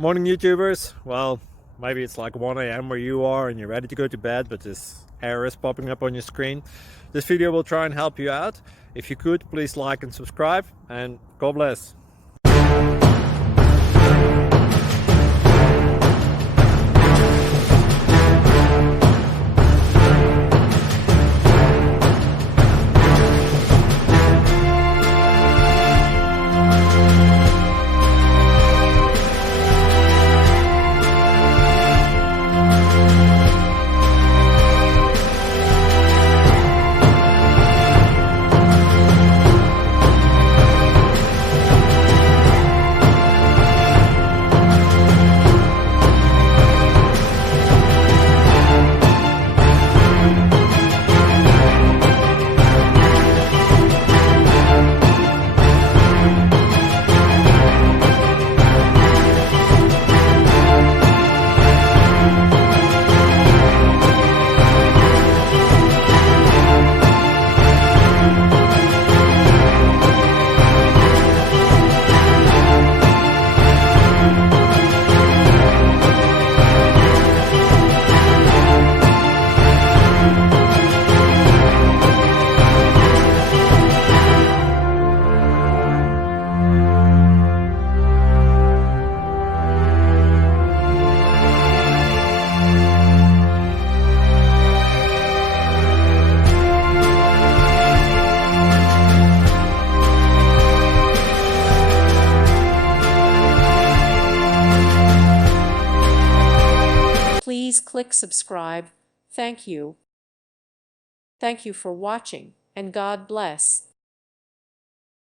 Morning YouTubers. Well, maybe it's like 1 a.m. where you are and you're ready to go to bed, but this error is popping up on your screen. This video will try and help you out. If you could, please like and subscribe, and God bless. Please click subscribe. Thank you. Thank you for watching, and God bless.